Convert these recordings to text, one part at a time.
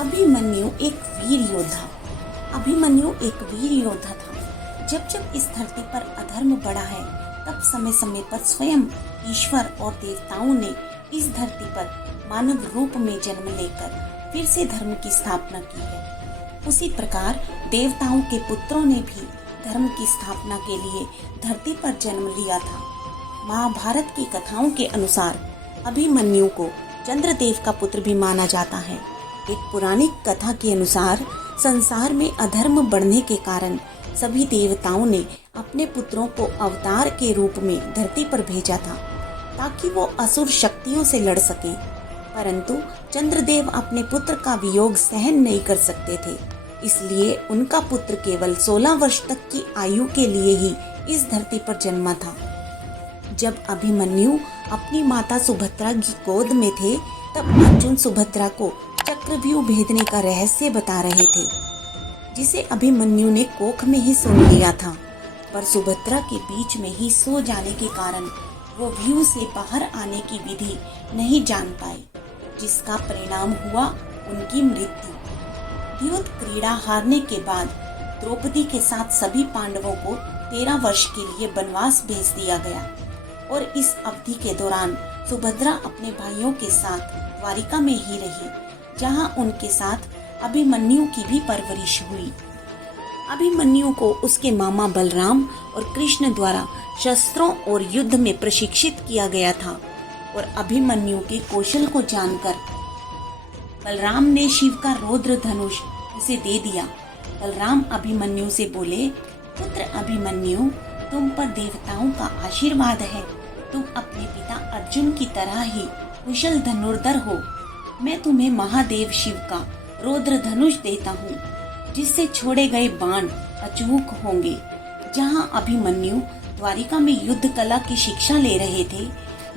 अभिमन्यु एक वीर योद्धा अभिमन्यु एक वीर योद्धा था। जब जब इस धरती पर अधर्म बढ़ा है, तब समय समय पर स्वयं ईश्वर और देवताओं ने इस धरती पर मानव रूप में जन्म लेकर फिर से धर्म की स्थापना की है। उसी प्रकार देवताओं के पुत्रों ने भी धर्म की स्थापना के लिए धरती पर जन्म लिया था। महाभारत की कथाओं के अनुसार अभिमन्यु को चंद्रदेव का पुत्र भी माना जाता है। एक पौराणिक कथा के अनुसार संसार में अधर्म बढ़ने के कारण सभी देवताओं ने अपने पुत्रों को अवतार के रूप में धरती पर भेजा था, ताकि वो असुर शक्तियों से लड़ सकें। परंतु चंद्रदेव अपने पुत्र का वियोग सहन नहीं कर सकते थे, इसलिए उनका पुत्र केवल 16 वर्ष तक की आयु के लिए ही इस धरती पर जन्मा था। जब अभिमन्यु अपनी माता सुभद्रा की गोद में थे, तब अर्जुन सुभद्रा को चक्रव्यूह भेदने का रहस्य बता रहे थे, जिसे अभिमन्यु ने कोख में ही सुन लिया था। पर सुभद्रा के बीच में ही सो जाने के कारण वो व्यूह से बाहर आने की विधि नहीं जान पाए, जिसका परिणाम हुआ उनकी मृत्यु। द्यूत क्रीड़ा हारने के बाद द्रौपदी के साथ सभी पांडवों को 13 वर्ष के लिए वनवास भेज दिया गया और इस अवधि के दौरान सुभद्रा अपने भाइयों के साथ द्वारिका में ही रही, जहां उनके साथ अभिमन्यु की भी परवरिश हुई। अभिमन्यु को उसके मामा बलराम और कृष्ण द्वारा शस्त्रों और युद्ध में प्रशिक्षित किया गया था और अभिमन्यु के कौशल को जानकर बलराम ने शिव का रौद्र धनुष उसे दे दिया। बलराम अभिमन्यु से बोले, पुत्र अभिमन्यु, तुम पर देवताओं का आशीर्वाद है। तुम अपने पिता अर्जुन की तरह ही कुशल धनुर्धर हो। मैं तुम्हें महादेव शिव का रौद्र धनुष देता हूँ, जिससे छोड़े गए बाण अचूक होंगे। जहाँ अभिमन्यु द्वारिका में युद्ध कला की शिक्षा ले रहे थे,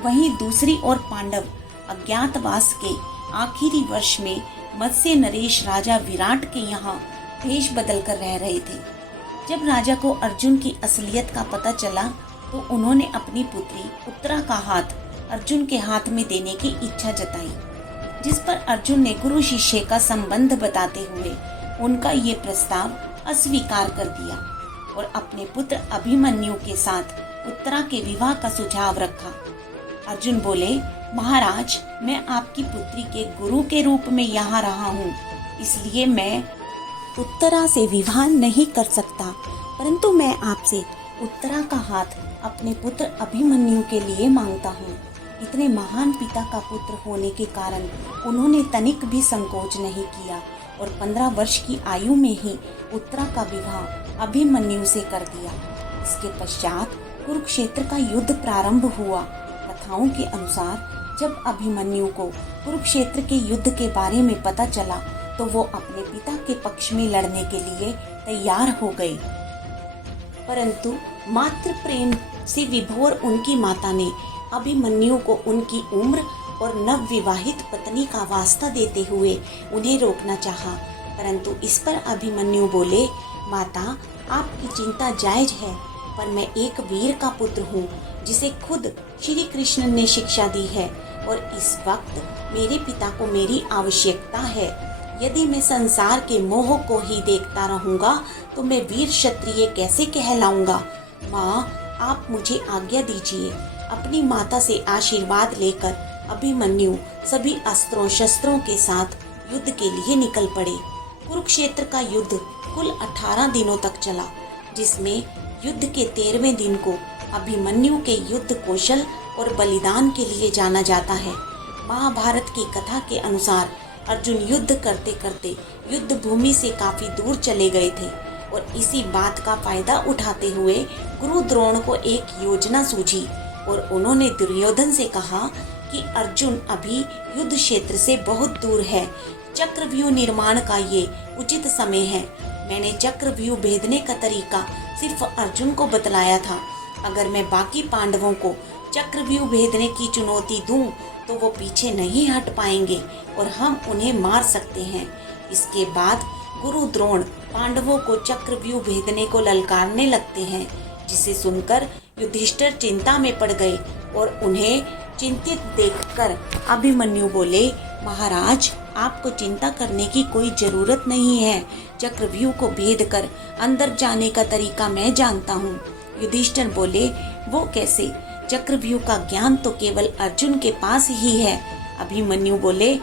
वहीं दूसरी ओर पांडव अज्ञातवास के आखिरी वर्ष में मत्स्य नरेश राजा विराट के यहाँ भेष बदल कर रह रहे थे। जब राजा को अर्जुन की असलियत का पता चला, तो उन्होंने अपनी पुत्री उत्तरा का हाथ अर्जुन के हाथ में देने की इच्छा जताई, जिस पर अर्जुन ने गुरु शिष्य का संबंध बताते हुए उनका ये प्रस्ताव अस्वीकार कर दिया और अपने पुत्र अभिमन्यु के साथ उत्तरा के विवाह का सुझाव रखा। अर्जुन बोले, महाराज, मैं आपकी पुत्री के गुरु के रूप में यहाँ रहा हूँ, इसलिए मैं उत्तरा से विवाह नहीं कर सकता, परंतु मैं आपसे उत्तरा का हाथ अपने पुत्र अभिमन्यु के लिए मांगता हूँ। इतने महान पिता का पुत्र होने के कारण उन्होंने तनिक भी संकोच नहीं किया और 15 वर्ष की आयु में ही उत्तरा का विवाह अभिमन्यु से कर दिया। इसके पश्चात कुरुक्षेत्र का युद्ध प्रारंभ हुआ। कथाओं के अनुसार जब अभिमन्यु को कुरुक्षेत्र के युद्ध के बारे में पता चला, तो वो अपने पिता के पक्ष में लड़ने के लिए तैयार हो गए। परंतु मातृ प्रेम से विभोर उनकी माता ने अभिमन्यु को उनकी उम्र और नवविवाहित पत्नी का वास्ता देते हुए उन्हें रोकना चाहा, परंतु इस पर अभिमन्यु बोले, माता, आपकी चिंता जायज है, पर मैं एक वीर का पुत्र हूँ, जिसे खुद श्री कृष्ण ने शिक्षा दी है और इस वक्त मेरे पिता को मेरी आवश्यकता है। यदि मैं संसार के मोह को ही देखता रहूंगा, तो मैं वीर क्षत्रिय कैसे कहलाऊंगा। माँ, आप मुझे आज्ञा दीजिए। अपनी माता से आशीर्वाद लेकर अभिमन्यु सभी अस्त्रों शस्त्रों के साथ युद्ध के लिए निकल पड़े। कुरुक्षेत्र का युद्ध कुल 18 दिनों तक चला, जिसमें युद्ध के 13वें दिन को अभिमन्यु के युद्ध कौशल और बलिदान के लिए जाना जाता है। महाभारत की कथा के अनुसार अर्जुन युद्ध करते करते युद्ध भूमि से काफी दूर चले गए थे और इसी बात का फायदा उठाते हुए गुरु द्रोण को एक योजना सूझी और उन्होंने दुर्योधन से कहा कि अर्जुन अभी युद्ध क्षेत्र से बहुत दूर है। चक्रव्यूह निर्माण का ये उचित समय है। मैंने चक्रव्यूह भेदने का तरीका सिर्फ अर्जुन को बतलाया था। अगर मैं बाकी पांडवों को चक्रव्यूह भेदने की चुनौती दूं, तो वो पीछे नहीं हट पाएंगे और हम उन्हें मार सकते हैं। इसके बाद गुरु द्रोण पांडवों को चक्रव्यूह भेदने को ललकारने लगते हैं, जिसे सुनकर युधिष्ठिर चिंता में पड़ गए और उन्हें चिंतित देखकर अभिमन्यु बोले, महाराज, आपको चिंता करने की कोई जरूरत नहीं है। चक्रव्यूह को भेद कर अंदर जाने का तरीका मैं जानता हूँ। युधिष्ठिर बोले, वो कैसे? चक्रव्यूह का ज्ञान तो केवल अर्जुन के पास ही है। अभिमन्यु बोले,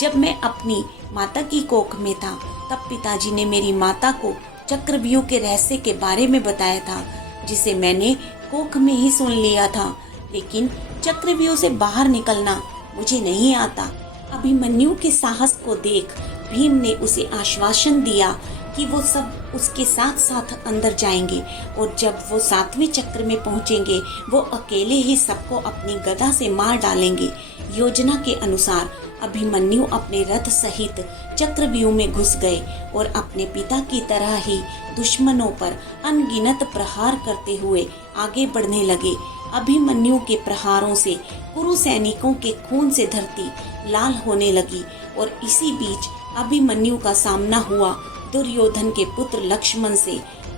जब मैं अपनी माता की कोख में था तब पिताजी ने मेरी माता को चक्रव्यूह के रहस्य के बारे में बताया था, जिसे मैंने कोख में ही सुन लिया था, लेकिन चक्रव्यूह से बाहर निकलना मुझे नहीं आता। अभिमन्यु के साहस को देख भीम ने उसे आश्वासन दिया कि वो सब उसके साथ साथ अंदर जाएंगे और जब वो 7वें चक्र में पहुंचेंगे वो अकेले ही सबको अपनी गदा से मार डालेंगे। योजना के अनुसार अभिमन्यु अपने रथ सहित चक्रव्यूह में घुस गए और अपने पिता की तरह ही दुश्मनों पर अनगिनत प्रहार करते हुए आगे बढ़ने लगे। अभिमन्यु के प्रहारों से कुरु सैनिकों के खून से धरती लाल होने लगी और इसी बीच अभिमन्यु का सामना हुआ दुर्योधन के पुत्र लक्ष्मण से।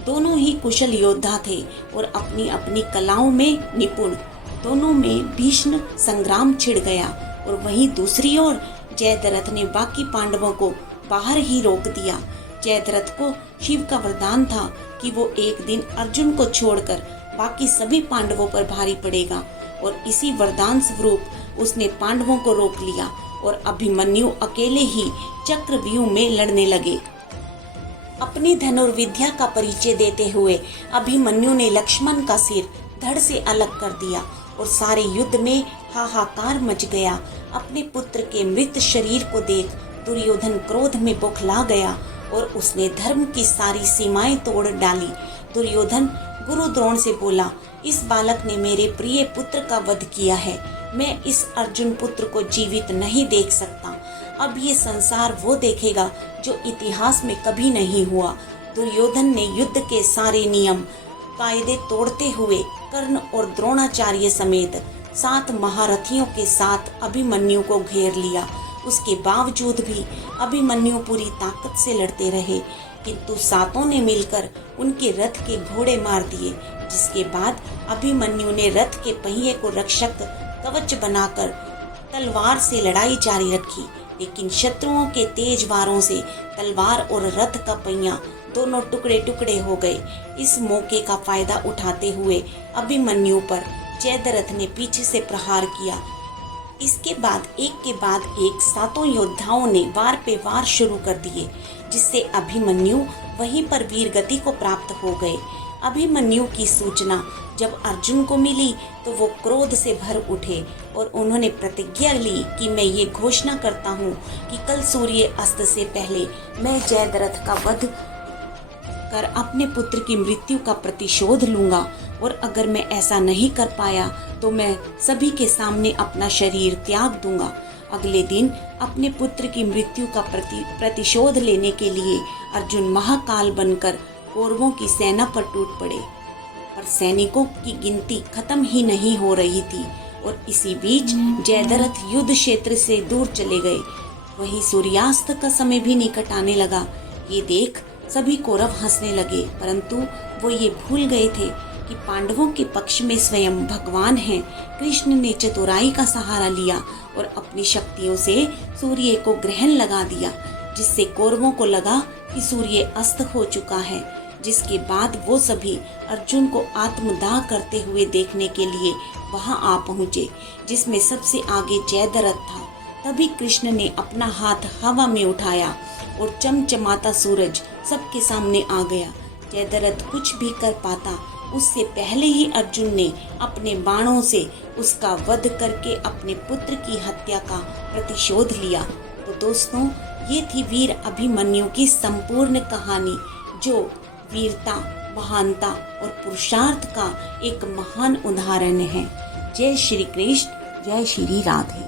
दोनों ही कुशल योद्धा थे और अपनी अपनी कलाओं में निपुण। दोनों में भीषण संग्राम छिड़ गया और वहीं दूसरी ओर जयद्रथ ने बाकी पांडवों को बाहर ही रोक दिया। जयद्रथ को शिव का वरदान था कि वो एक दिन अर्जुन को छोड़कर बाकी सभी पांडवों पर भारी पड़ेगा और इसी वरदान स्वरूप उसने पांडवों को रोक लिया और अभिमन्यु अकेले ही चक्रव्यूह में लड़ने लगे। अपनी धनुर्विद्या का परिचय देते हुए अभिमन्यु ने लक्ष्मण का सिर धड़ से अलग कर दिया और सारे युद्ध में हाहाकार मच गया। अपने पुत्र के मृत शरीर को देख दुर्योधन क्रोध में बौखला गया और उसने धर्म की सारी सीमाएं तोड़ डाली। दुर्योधन गुरु द्रोण से बोला, इस बालक ने मेरे प्रिय पुत्र का वध किया है। मैं इस अर्जुन पुत्र को जीवित नहीं देख सकता। अब ये संसार वो देखेगा जो इतिहास में कभी नहीं हुआ। दुर्योधन ने युद्ध के सारे नियम कायदे तोड़ते हुए कर्ण और द्रोणाचार्य समेत 7 महारथियों के साथ अभिमन्यु को घेर लिया। उसके बावजूद भी अभिमन्यु पूरी ताकत से लड़ते रहे, किंतु 7 ने मिलकर उनके रथ के घोड़े मार दिए। जिसके बाद अभिमन्यु ने रथ के पहिए को रक्षक कवच बनाकर तलवार से लड़ाई जारी रखी, लेकिन शत्रुओं के तेज वारों से तलवार और रथ का पहिया दोनों टुकड़े टुकड़े हो गए। इस मौके का फायदा उठाते हुए अभिमन्यु पर जयद्रथ ने पीछे से प्रहार किया। इसके बाद एक के बाद एक 7 योद्धाओं ने वार पे वार शुरू कर दिए, जिससे अभिमन्यु वहीं पर वीर गति को प्राप्त हो गए। अभिमन्यु की सूचना जब अर्जुन को मिली तो वो क्रोध से भर उठे और उन्होंने प्रतिज्ञा ली कि मैं ये घोषणा करता हूँ कि कल सूर्य अस्त से पहले मैं जयद्रथ का वध कर अपने पुत्र की मृत्यु का प्रतिशोध लूंगा, और अगर मैं ऐसा नहीं कर पाया तो मैं सभी के सामने अपना शरीर त्याग दूंगा। अगले दिन अपने पुत्र की मृत्यु का प्रतिशोध लेने के लिए अर्जुन महाकाल बनकर कौरवों की सेना पर टूट पड़े, पर सैनिकों की गिनती खत्म ही नहीं हो रही थी और इसी बीच जयद्रथ युद्ध क्षेत्र से दूर चले गए। वहीं सूर्यास्त का समय भी निकट आने लगा। ये देख सभी कौरव हंसने लगे, परंतु वो ये भूल गए थे कि पांडवों के पक्ष में स्वयं भगवान हैं। कृष्ण ने चतुराई का सहारा लिया और अपनी शक्तियों से सूर्य को ग्रहण लगा दिया, जिससे कौरवों को लगा कि सूर्य अस्त हो चुका है। जिसके बाद वो सभी अर्जुन को आत्मदाह करते हुए देखने के लिए वहां आ पहुंचे, जिसमें सबसे आगे जयद्रथ था। तभी कृष्ण ने अपना हाथ हवा में उठाया और चमचमाता सूरज सबके सामने आ गया। जयद्रथ कुछ भी कर पाता उससे पहले ही अर्जुन ने अपने बाणों से उसका वध करके अपने पुत्र की हत्या का प्रतिशोध लिया। तो दोस्तों, ये थी वीर अभिमन्यु की संपूर्ण कहानी, जो वीरता, महानता और पुरुषार्थ का एक महान उदाहरण है। जय श्री कृष्ण, जय श्री राधे।